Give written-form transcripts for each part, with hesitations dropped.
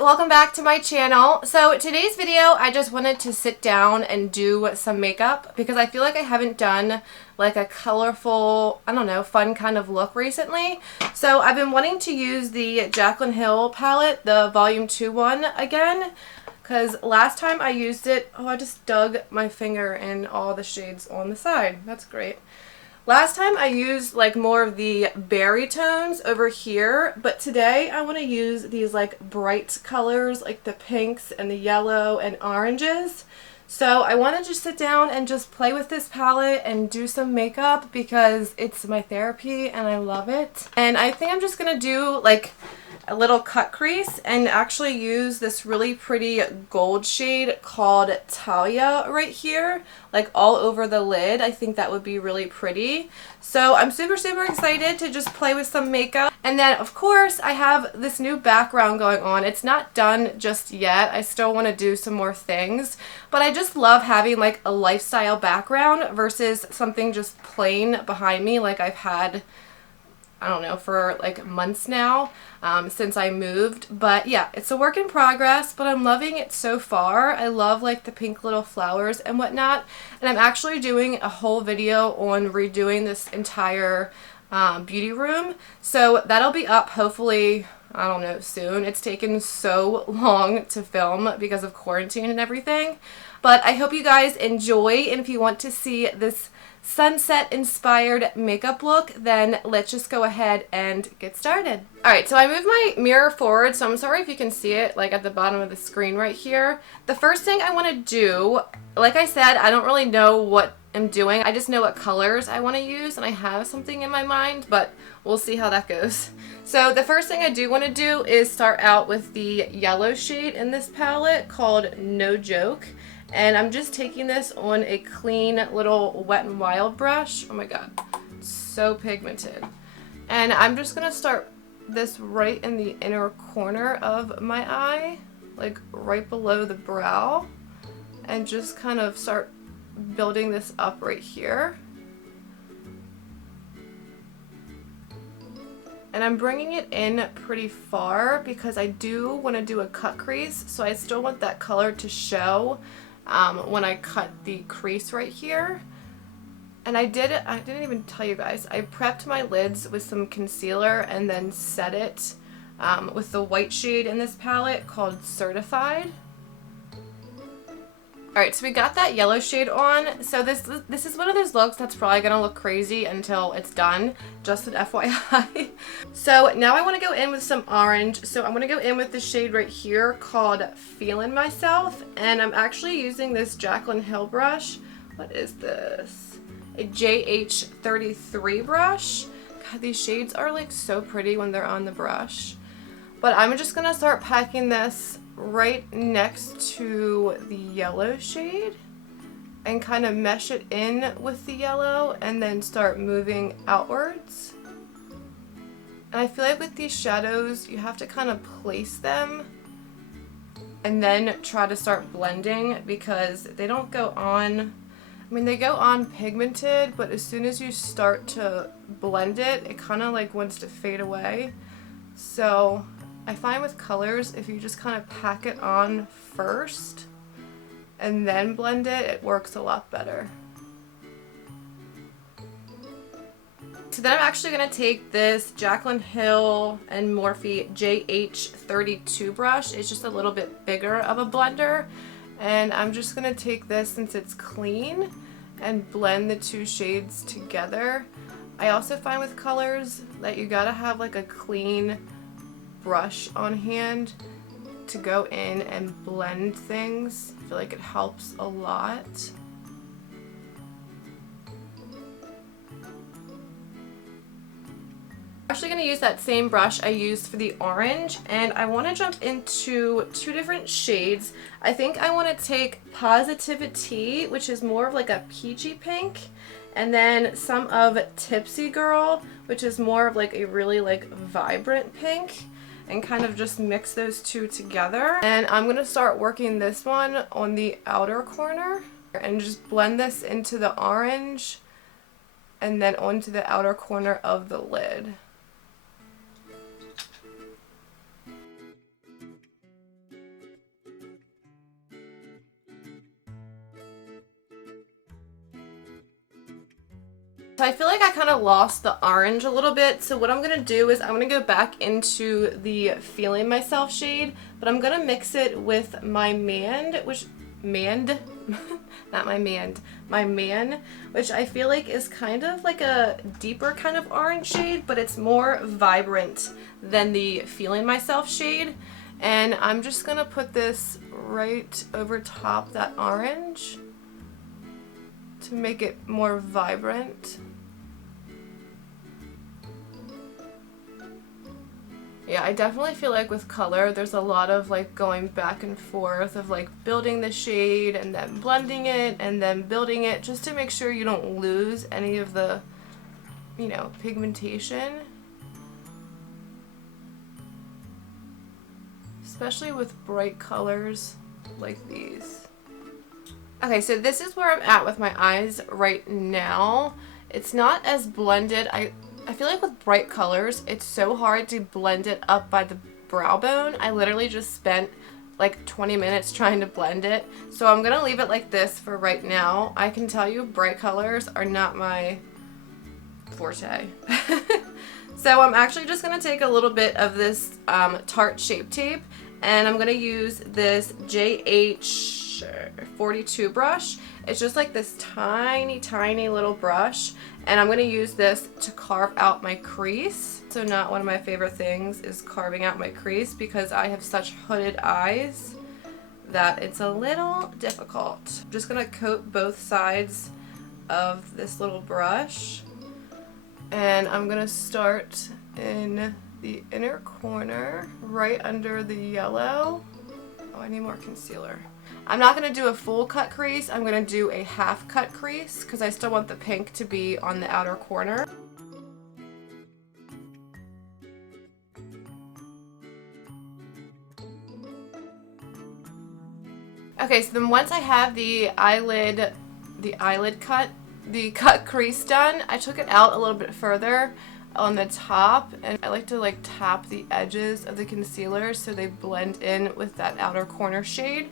welcome back to my channel. So today's video, I just wanted to sit down and do some makeup because I feel like I haven't done like a colorful, I don't know, fun kind of look recently. So I've been wanting to use the Jaclyn Hill palette, the Volume 2 one again, because last time I used it, I just dug my finger in all the shades on the side. That's great. Last time I used like more of the berry tones over here, but today I want to use these like bright colors like the pinks and the yellow and oranges. So I want to just sit down and just play with this palette and do some makeup because it's my therapy and I love it. And I think I'm just going to do like a little cut crease and actually use this really pretty gold shade called Talia right here, like all over the lid. I think that would be really pretty. So I'm super excited to just play with some makeup. And then of course I have this new background going on. It's not done just yet. I still want to do some more things, but I just love having like a lifestyle background versus something just plain behind me like I've had, I don't know, for like months now since I moved. But yeah, it's a work in progress, but I'm loving it so far. I love like the pink little flowers and whatnot. And I'm actually doing a whole video on redoing this entire beauty room. So that'll be up hopefully, I don't know, soon. It's taken so long to film because of quarantine and everything. But I hope you guys enjoy, and if you want to see this sunset inspired makeup look, then let's just go ahead and get started. Alright, so I moved my mirror forward, so I'm sorry if you can see it like at the bottom of the screen right here. The first thing I want to do, like I said, I don't really know what I'm doing. I just know what colors I want to use and I have something in my mind, but we'll see how that goes. So the first thing I do want to do is start out with the yellow shade in this palette called No Joke. And I'm just taking this on a clean little Wet n Wild brush. Oh my god, it's so pigmented. And I'm just going to start this right in the inner corner of my eye, like right below the brow, and just kind of start building this up right here. And I'm bringing it in pretty far because I do want to do a cut crease, so I still want that color to show when I cut the crease right here. And I didn't even tell you guys, I prepped my lids with some concealer and then set it with the white shade in this palette called Certified. Alright, so we got that yellow shade on. So this is one of those looks that's probably going to look crazy until it's done, just an FYI. So now I want to go in with some orange. So I'm going to go in with the shade right here called Feelin' Myself. And I'm actually using this Jaclyn Hill brush. What is this? A JH33 brush. God, these shades are like so pretty when they're on the brush. But I'm just going to start packing this right next to the yellow shade and kind of mesh it in with the yellow and then start moving outwards. And I feel like with these shadows you have to kind of place them and then try to start blending because they don't go on, I mean they go on pigmented, but as soon as you start to blend it, it kind of like wants to fade away. So I find with colors, if you just kind of pack it on first and then blend it, it works a lot better. So then I'm actually going to take this Jaclyn Hill and Morphe JH32 brush. It's just a little bit bigger of a blender. And I'm just going to take this since it's clean and blend the two shades together. I also find with colors that you got to have like a clean brush on hand to go in and blend things. I feel like it helps a lot. I'm actually going to use that same brush I used for the orange, and I want to jump into two different shades. I think I want to take Positivity, which is more of like a peachy pink, and then some of Tipsy Girl, which is more of like a really like vibrant pink, and kind of just mix those two together. And I'm going to start working this one on the outer corner and just blend this into the orange and then onto the outer corner of the lid. So I feel like I kind of lost the orange a little bit, so what I'm going to do is I'm going to go back into the Feeling Myself shade, but I'm going to mix it with my Mand, which, not my Mand, my Man, which I feel like is kind of like a deeper kind of orange shade, but it's more vibrant than the Feeling Myself shade. And I'm just going to put this right over top that orange to make it more vibrant. Yeah, I definitely feel like with color, there's a lot of like going back and forth of like building the shade and then blending it and then building it just to make sure you don't lose any of the, you know, pigmentation. Especially with bright colors like these. Okay, so this is where I'm at with my eyes right now. It's not as blended. I feel like with bright colors, it's so hard to blend it up by the brow bone. I literally just spent like 20 minutes trying to blend it. So I'm gonna leave it like this for right now. I can tell you bright colors are not my forte. So I'm actually just gonna take a little bit of this Tarte Shape Tape, and I'm gonna use this JH42 brush. It's just like this tiny little brush, and I'm gonna use this to carve out my crease. So not one of my favorite things is carving out my crease because I have such hooded eyes that it's a little difficult. I'm just gonna coat both sides of this little brush, and I'm gonna start in the inner corner right under the yellow. Oh, I need more concealer. I'm not going to do a full cut crease. I'm going to do a half cut crease because I still want the pink to be on the outer corner. Okay, so then once I have the cut crease done, I took it out a little bit further on the top, and I like to like tap the edges of the concealer so they blend in with that outer corner shade.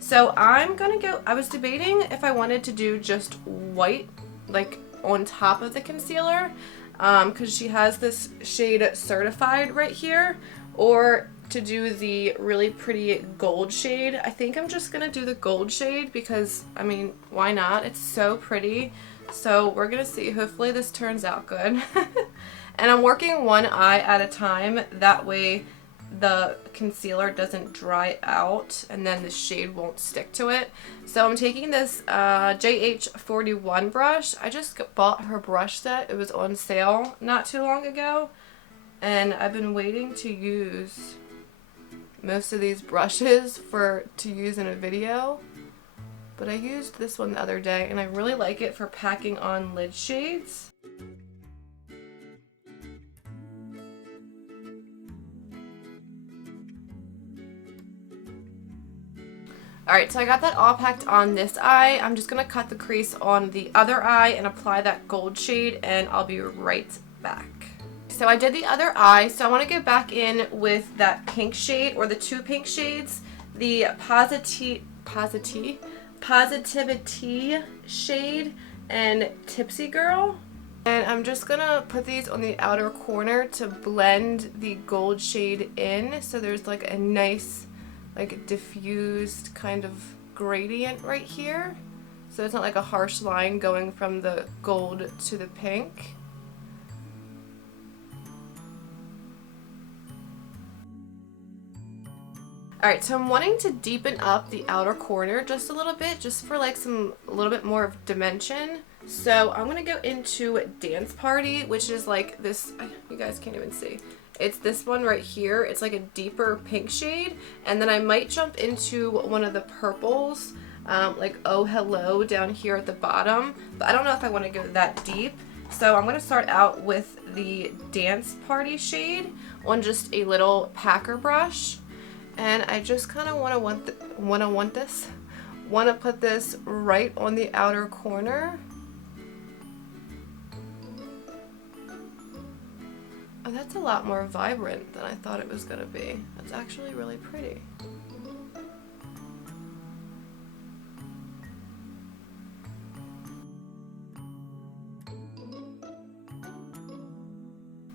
So I'm gonna go, I was debating if I wanted to do just white like on top of the concealer because she has this shade Certified right here, or to do the really pretty gold shade. I think I'm just gonna do the gold shade because, I mean, why not? It's so pretty. So we're gonna see. Hopefully this turns out good. And I'm working one eye at a time. That way the concealer doesn't dry out and then the shade won't stick to it. So I'm taking this JH41 brush. I just bought her brush set. It was on sale not too long ago. And I've been waiting to use most of these brushes to use in a video. But I used this one the other day and I really like it for packing on lid shades. Alright, so I got that all packed on this eye. I'm just going to cut the crease on the other eye and apply that gold shade, and I'll be right back. So I did the other eye, so I want to go back in with that pink shade, or the two pink shades, the Positivity shade and Tipsy Girl. And I'm just going to put these on the outer corner to blend the gold shade in, so there's like a nice like diffused kind of gradient right here. So it's not like a harsh line going from the gold to the pink. Alright, so I'm wanting to deepen up the outer corner just a little bit, just for like a little bit more of dimension. So I'm going to go into Dance Party, which is like this, you guys can't even see. It's this one right here. It's like a deeper pink shade. And then I might jump into one of the purples, like Oh Hello down here at the bottom. But I don't know if I want to go that deep. So I'm going to start out with the Dance Party shade on just a little packer brush. And I just kind of want to put this right on the outer corner. Oh, that's a lot more vibrant than I thought it was going to be. That's actually really pretty.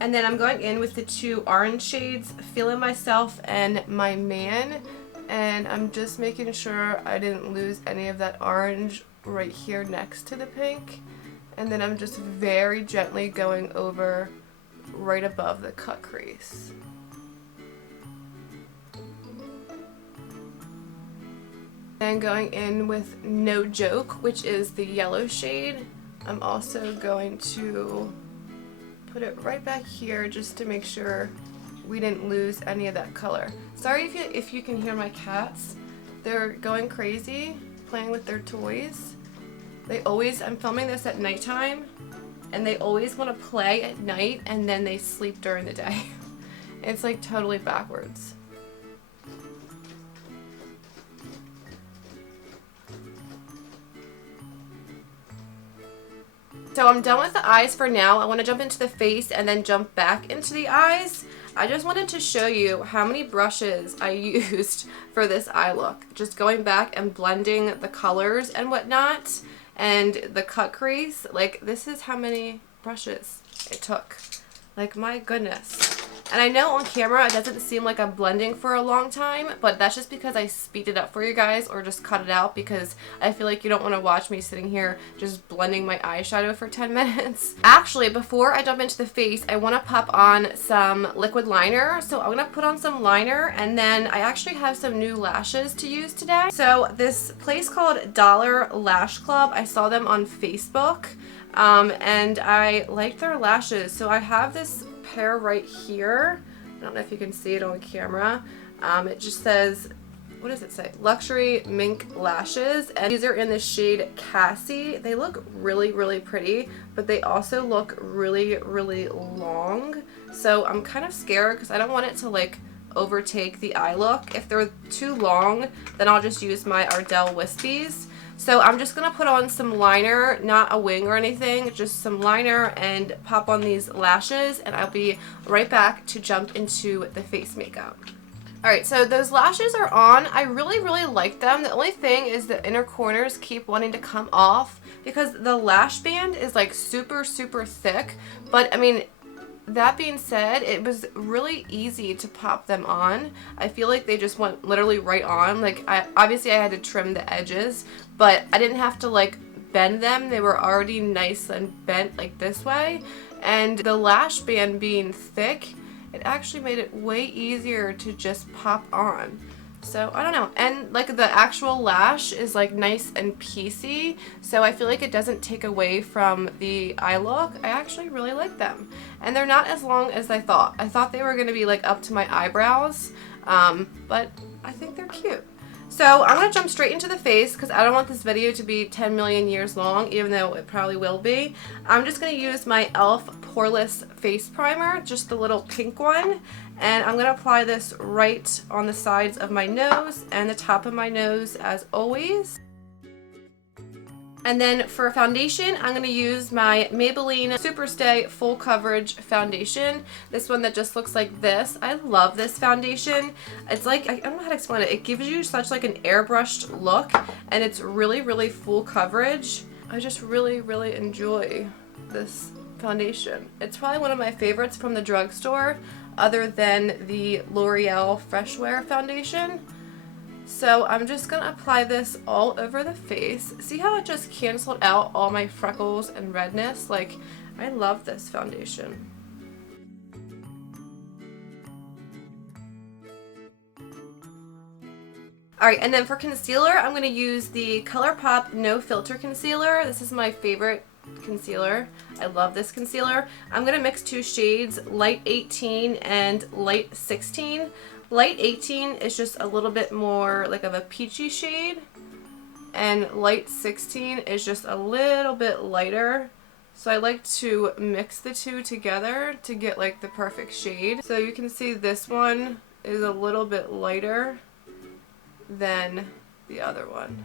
And then I'm going in with the two orange shades, Feeling Myself and My Man. And I'm just making sure I didn't lose any of that orange right here next to the pink. And then I'm just very gently going over right above the cut crease. Then going in with No Joke, which is the yellow shade. I'm also going to put it right back here just to make sure we didn't lose any of that color. Sorry if you can hear my cats. They're going crazy playing with their toys. I'm filming this at nighttime, and they always want to play at night and then they sleep during the day. It's like totally backwards. So I'm done with the eyes for now. I want to jump into the face and then jump back into the eyes. I just wanted to show you how many brushes I used for this eye look. Just going back and blending the colors and whatnot and the cut crease. Like, this is how many brushes it took. Like, my goodness. And I know on camera it doesn't seem like I'm blending for a long time, but that's just because I speed it up for you guys or just cut it out because I feel like you don't want to watch me sitting here just blending my eyeshadow for 10 minutes. Actually, before I jump into the face, I want to pop on some liquid liner. So I'm going to put on some liner, and then I actually have some new lashes to use today. So this place called Dollar Lash Club, I saw them on Facebook, and I liked their lashes. So I have this pair right here. I don't know if you can see it on camera. It just says, what does it say? Luxury Mink Lashes, and these are in the shade Cassie. They look really, really pretty, but they also look really, really long. So I'm kind of scared because I don't want it to like overtake the eye look. If they're too long, then I'll just use my Ardell Wispies. So I'm just going to put on some liner, not a wing or anything, just some liner, and pop on these lashes, and I'll be right back to jump into the face makeup. Alright, so those lashes are on. I really, really like them. The only thing is the inner corners keep wanting to come off because the lash band is like super, super thick. But I mean, that being said, it was really easy to pop them on. I feel like they just went literally right on. Like, obviously I had to trim the edges, but I didn't have to like bend them. They were already nice and bent like this way. And the lash band being thick, it actually made it way easier to just pop on. So I don't know, and like the actual lash is like nice and piecey, so I feel like it doesn't take away from the eye look. I actually really like them, and they're not as long as I thought. I thought they were going to be like up to my eyebrows, but I think they're cute. So I'm going to jump straight into the face because I don't want this video to be 10 million years long, even though it probably will be. I'm just going to use my e.l.f. Poreless Face Primer, just the little pink one. And I'm going to apply this right on the sides of my nose and the top of my nose as always. And then for foundation, I'm going to use my Maybelline Superstay Full Coverage Foundation. This one that just looks like this. I love this foundation. It's like, I don't know how to explain it. It gives you such like an airbrushed look, and it's really, really full coverage. I just really, really enjoy this foundation. It's probably one of my favorites from the drugstore, other than the L'Oreal Fresh Wear foundation. So I'm just going to apply this all over the face. See how it just canceled out all my freckles and redness? Like, I love this foundation. Alright, and then for concealer, I'm going to use the ColourPop No Filter Concealer. This is my favorite concealer. I love this concealer. I'm going to mix two shades, Light 18 and Light 16. Light 18 is just a little bit more like of a peachy shade, and Light 16 is just a little bit lighter. So I like to mix the two together to get like the perfect shade. So you can see this one is a little bit lighter than the other one.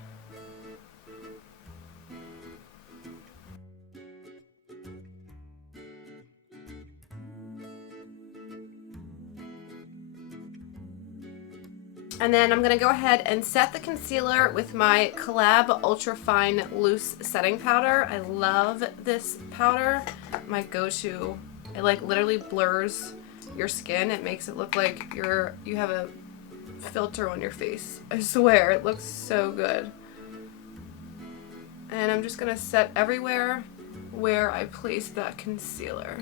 And then I'm going to go ahead and set the concealer with my Collab Ultra Fine Loose Setting Powder. I love this powder. My go-to It like literally blurs your skin. It makes it look like you have a filter on your face. I swear, it looks so good. And I'm just gonna set everywhere where I placed that concealer.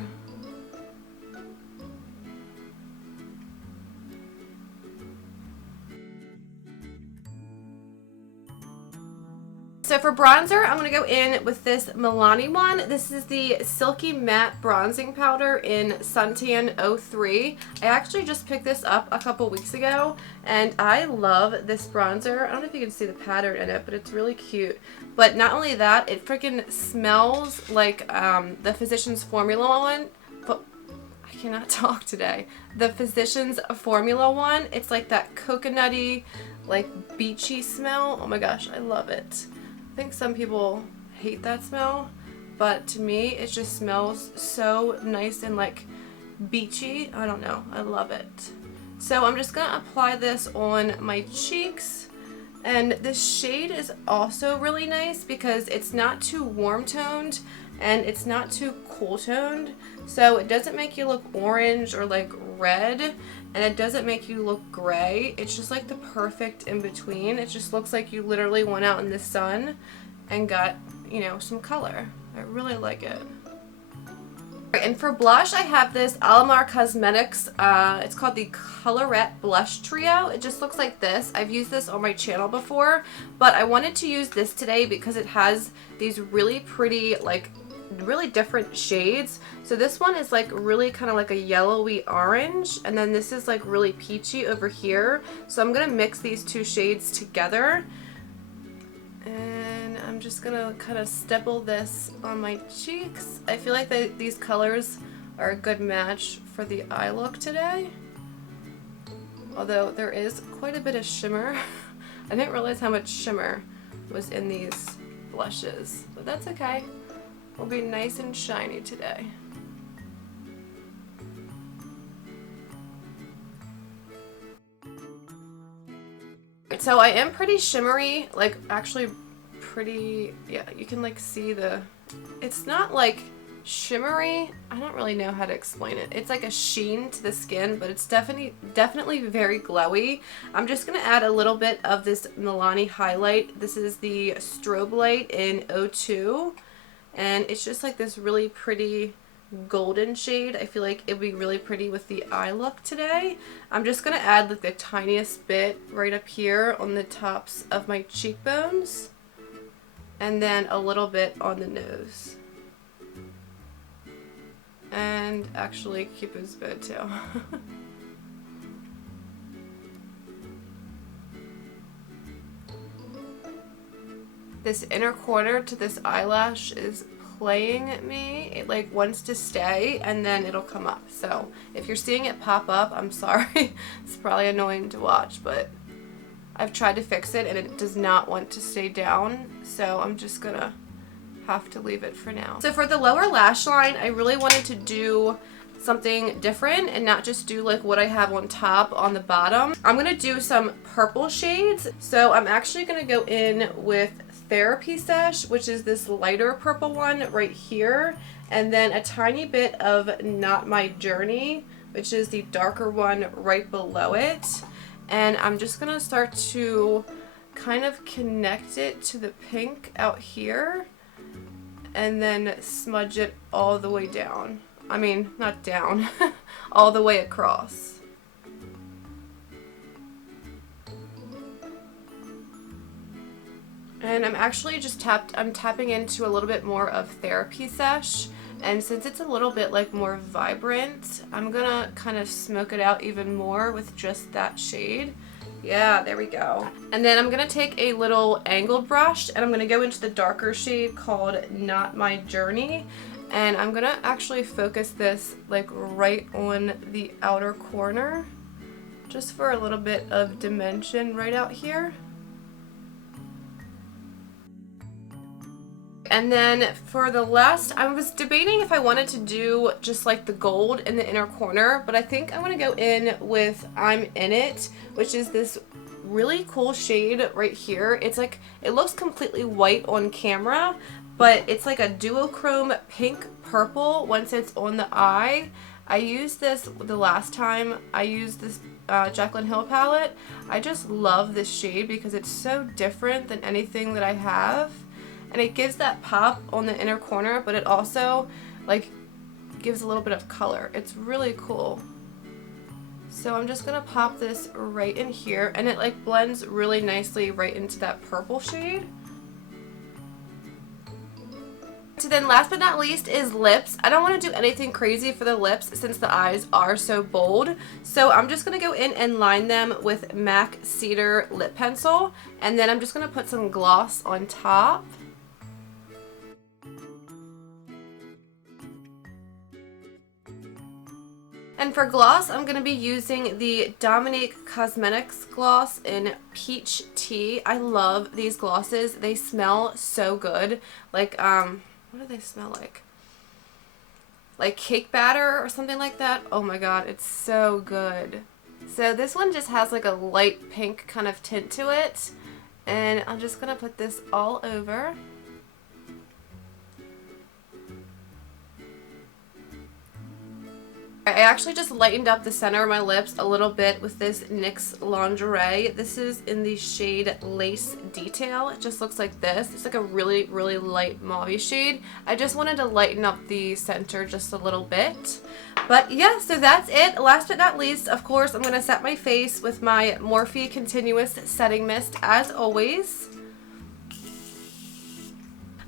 So for bronzer, I'm going to go in with this Milani one. This is the Silky Matte Bronzing Powder in Suntan 03. I actually just picked this up a couple weeks ago, and I love this bronzer. I don't know if you can see the pattern in it, but it's really cute. But not only that, it freaking smells like the Physicians Formula one. But I cannot talk today. The Physicians Formula one. It's like that coconutty, like beachy smell. Oh my gosh, I love it. I think some people hate that smell, but to me it just smells so nice and like beachy. I don't know, I love it. So I'm just gonna apply this on my cheeks, and this shade is also really nice because it's not too warm toned and it's not too cool toned, so it doesn't make you look orange or like red, and it doesn't make you look gray. It's just like the perfect in between. It just looks like you literally went out in the sun and got, you know, some color. I really like it. And for blush, I have this Alamar Cosmetics, it's called the Colorette Blush Trio. It just looks like this. I've used this on my channel before, but I wanted to use this today because it has these really pretty, like, really different shades. So this one is like really kind of like a yellowy orange, and then this is like really peachy over here. So I'm gonna mix these two shades together, and I'm just gonna kind of stipple this on my cheeks. I feel like these colors are a good match for the eye look today, although there is quite a bit of shimmer. I didn't realize how much shimmer was in these blushes, but that's okay. We'll be nice and shiny today. So I am pretty shimmery, like actually pretty, yeah, you can like see it's not like shimmery, I don't really know how to explain it. It's like a sheen to the skin, but it's definitely very glowy. I'm just gonna add a little bit of this Milani highlight. This is the Strobe Light in 02. And it's just like this really pretty golden shade. I feel like it'd be really pretty with the eye look today. I'm just gonna add like the tiniest bit right up here on the tops of my cheekbones, and then a little bit on the nose. And actually Cupid's bow too. This inner corner to this eyelash is playing at me. It like wants to stay and then it'll come up. So if you're seeing it pop up, I'm sorry. It's probably annoying to watch, but I've tried to fix it and it does not want to stay down. So I'm just gonna have to leave it for now. So for the lower lash line, I really wanted to do something different and not just do like what I have on top on the bottom. I'm gonna do some purple shades. So I'm actually gonna go in with Therapy Sesh, which is this lighter purple one right here, and then a tiny bit of Not My Journey, which is the darker one right below it. And I'm just gonna start to kind of connect it to the pink out here and then smudge it all the way down. I mean, not down, all the way across. And I'm actually just tapping into a little bit more of Therapy Sesh, and since it's a little bit like more vibrant, I'm gonna kind of smoke it out even more with just that shade. Yeah, there we go. And then I'm gonna take a little angled brush and I'm gonna go into the darker shade called Not My Journey, and I'm gonna actually focus this like right on the outer corner, just for a little bit of dimension right out here. And then for the last, I was debating if I wanted to do just like the gold in the inner corner, but I think I'm going to go in with I'm In It, which is this really cool shade right here. It's like, it looks completely white on camera, but it's like a duochrome pink purple once it's on the eye. I used this the last time I used this Jaclyn Hill palette. I just love this shade because it's so different than anything that I have. And it gives that pop on the inner corner, but it also like gives a little bit of color. It's really cool. So I'm just gonna pop this right in here, and it like blends really nicely right into that purple shade. So then last but not least is lips. I don't want to do anything crazy for the lips since the eyes are so bold. So I'm just going to go in and line them with MAC Cedar lip pencil. And then I'm just going to put some gloss on top. And for gloss, I'm going to be using the Dominique Cosmetics gloss in Peach Tea. I love these glosses. They smell so good. Like, what do they smell like? Like cake batter or something like that. Oh my god, it's so good. So this one just has like a light pink kind of tint to it. And I'm just going to put this all over. I actually just lightened up the center of my lips a little bit with this NYX lingerie. This is in the shade Lace Detail. It just looks like this. It's like a really, really light mauve shade. I just wanted to lighten up the center just a little bit. But yeah, so that's it. Last but not least, of course, I'm going to set my face with my Morphe Continuous Setting Mist as always.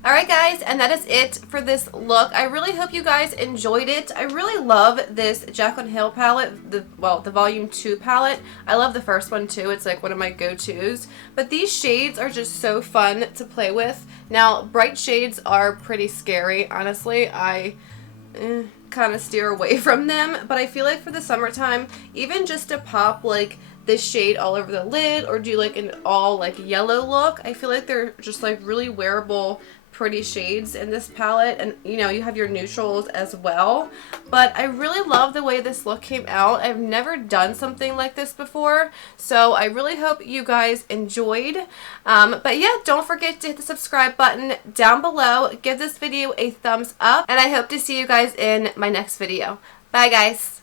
Alright guys, and that is it for this look. I really hope you guys enjoyed it. I really love this Jaclyn Hill palette, the volume 2 palette. I love the first one too. It's like one of my go-tos. But these shades are just so fun to play with. Now, bright shades are pretty scary, honestly. I kind of steer away from them, but I feel like for the summertime, even just to pop like this shade all over the lid or do like an all like yellow look, I feel like they're just like really wearable pretty shades in this palette. And you know, you have your neutrals as well, but I really love the way this look came out. I've never done something like this before, so I really hope you guys enjoyed. But yeah, don't forget to hit the subscribe button down below, give this video a thumbs up, and I hope to see you guys in my next video. Bye guys.